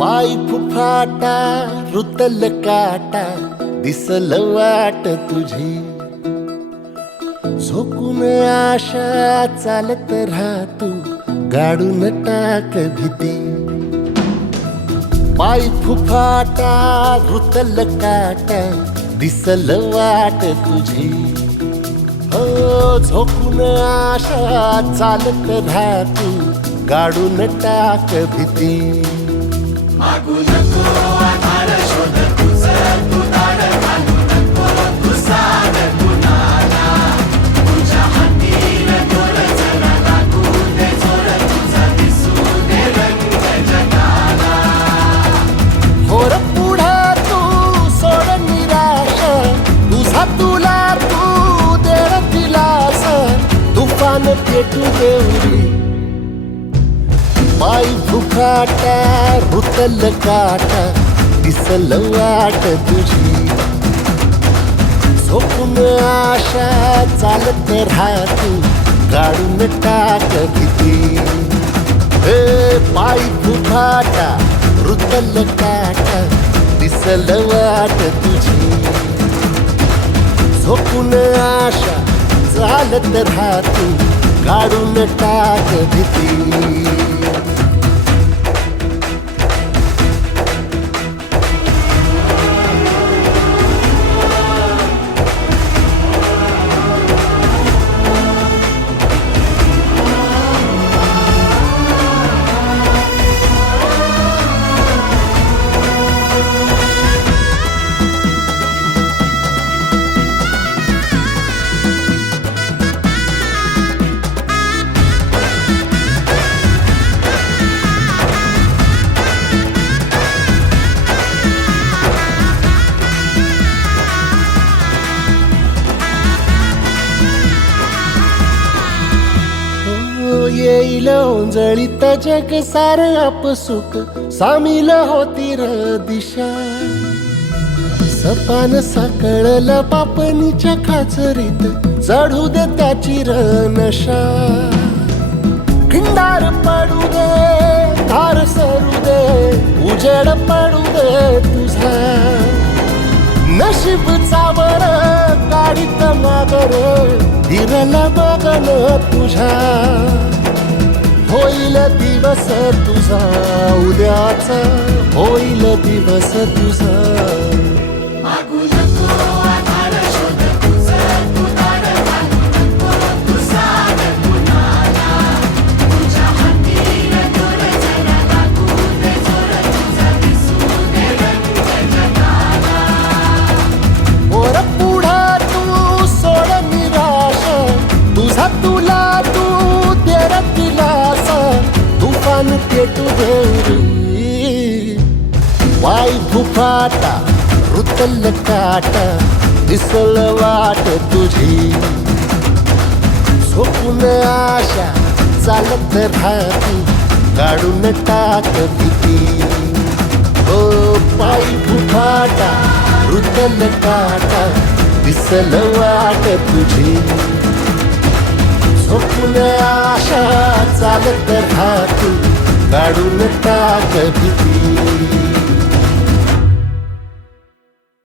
पाय फुफाटा रुतल काटा दिसल वाट तुझी झोकून आशा चालत राहतू गाडून टाक भीती पाय फुफाटा रुतल काटा दिसल वाट तुझी हो झोकून आशा चालत राहतू गाडून टाक भीती मागू नको आधार शोध तुझं तू दाड घालू नको तू साध कुणाला तुझ्या हातीन दोर जरा लागू दे जोर तुझा दिसू दे रंग जगाला होर पुढे तू सोड निराश तुझा तुला तू देर दिलास तुफान पेटू देवरी पाय फुफाटा रुतल काटा दिसल वाट तुझी झोपून आशा चालत राहतू गाडून टाक भीती हे पाय फुफाटा रुतल काटा दिसल वाट तुझी झोपून आशा चालत राहतू गाडून टाक भीती येईल ओंजळीत जग सार आपसुक सामील होती र दिशा सपान साकळल पापणीच्या खाचरीत चढू दे त्याची र नशा खिंडार पडू दे धार सरू दे उजेड पडू दे तुझा नशीब चावर गाडीत मागर हिरल बगन तुझ्या होईल दिवस तुझा उद्याचा होईल दिवस तुझा मागू नको आधार शोध तुझं तू दाड घालू नको तू साध कुणाला तुझ्या हातीन दोर जरा लागू दे जोर तुझा दिसू दे रंग जगाला वर पुढे तू सोड निराश तुझा तुला तू देर दिलास तुफान पेटू देवरी वाय फुफाटा रुतल काटा दिसल वाट तुझी झोपून आशा चालत राहतू गाडून टाक भीती हो पाय फुफाटा रुतल काटा दिसल वाट तुझी झोपून आशा चालत राहतू गाडून टाक भीती